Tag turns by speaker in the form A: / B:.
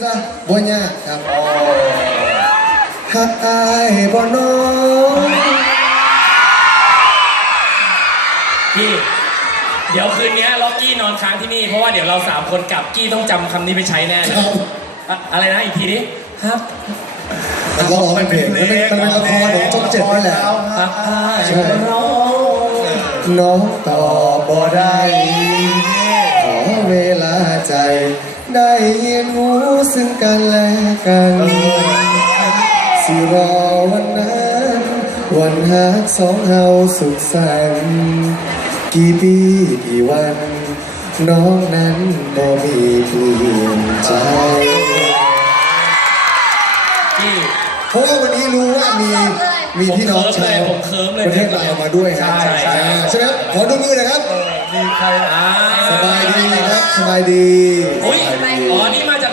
A: ซะบ่ยากครับฮักอายบ่น้อง
B: พี่ เดี๋ยวคืนนี้ล็อกกี้นอนค้างที่นี่ เพราะว่าเดี๋ยวเราสามคนกลับกี้ต้องจำคำนี้ไปใช้แน่เลย
A: ครับ
B: อะอะไรนะอีกทีนี้ครับ
A: มันก็ร้องเป็นเพลงมันเป็นมันเป็นละครของช่องเจ็ดนี่แหละ
B: ครับ
A: ใช่
B: ร้อง
A: น้องตอบบ่ได้ขอเวลาใจ ได้ยินหูซึ่งกันและกันสิรอวันนั้น วันหักสองเฮาสุขสันต์กี่ปีกี่วัน น้องนั้นบ่มีเปลี่ยนใจ
B: พี่
A: เพราะว่าวันนี้รู้ว่ามีมีพี่น้องชาว
B: ผมเคิร์มเลย
A: ประเทศลาวมาด้วยครับ
B: ใช่ใช่
A: ใช่ไหมขอดูมือหนะครับ
B: อ่า
A: สบายดีครับ สบายดี
B: อุ้ย
A: สบายดี
B: อ๋อ นี่มาจาก